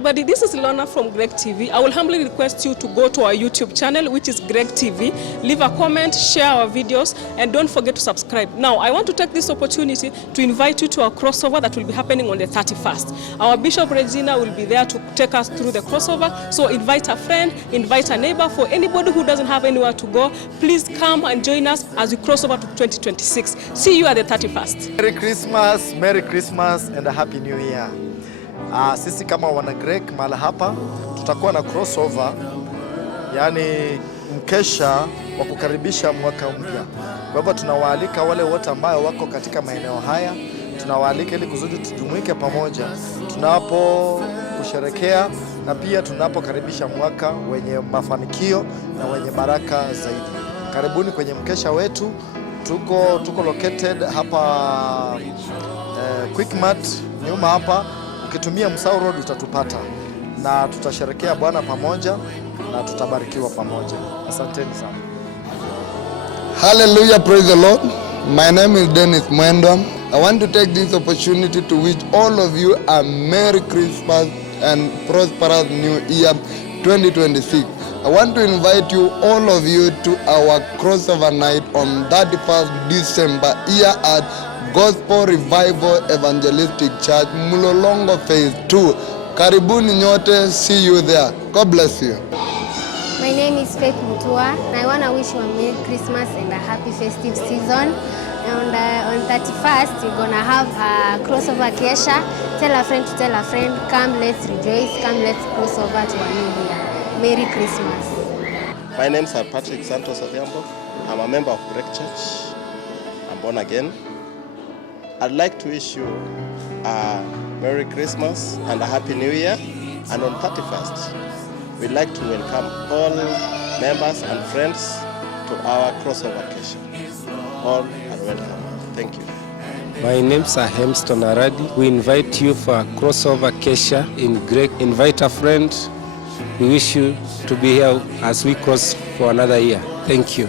everybody, this is Ilona from Greg TV. I will humbly request you to go to our YouTube channel, which is Greg TV. Leave a comment, share our videos, and don't forget to subscribe. Now, I want to take this opportunity to invite you to our crossover that will be happening on the 31st. Our Bishop Regina will be there to take us through the crossover. So invite a friend, invite a neighbor. For anybody who doesn't have anywhere to go, please come and join us as we cross over to 2026. See you at the 31st. Merry Christmas and a Happy New Year. Sisi kama wana Greg mahali hapa tutakuwa na crossover, yani mkesha wa kukaribisha mwaka mpya. Kwa hivyo tunawaalika wale wote ambao wako katika maeneo haya, tunawaalika ili kuzudi tujumuike pamoja tunapo kusherekea na pia tunapokaribisha mwaka wenye mafanikio na wenye baraka zaidi. Karibuni kwenye mkesha wetu. Tuko located hapa Quickmart nyuma hapa. Ukitumia Msau Road utatupata na tutasherekea Bwana pamoja na tutabarikiwa pamoja. Asanteni sana. Hallelujah, praise the Lord. My name is Dennis Mwendwa. I want to take this opportunity to wish all of you a Merry Christmas and prosperous New Year 2026. I want to invite you, all of you, to our crossover night on 31st December here at Gospel Revival Evangelistic Church, Mulolongo Phase 2. Karibuni nyote, see you there. God bless you. My name is Faith Mutua, and I want to wish you a Merry Christmas and a happy festive season. And on 31st, we're going to have a crossover kesha. Tell a friend to tell a friend, come let's rejoice, come let's cross over to a new year. Merry Christmas. My name is Patrick Santos Odhiambo. I'm a member of Greg Church. I'm born again. I'd like to wish you a Merry Christmas and a Happy New Year. And on 31st, we'd like to welcome all members and friends to our crossover occasion. All are welcome. Thank you. My name is Hemston Aradi. We invite you for a crossover kesha in Greg. Invite a friend. We wish you to be here as we cross for another year. Thank you.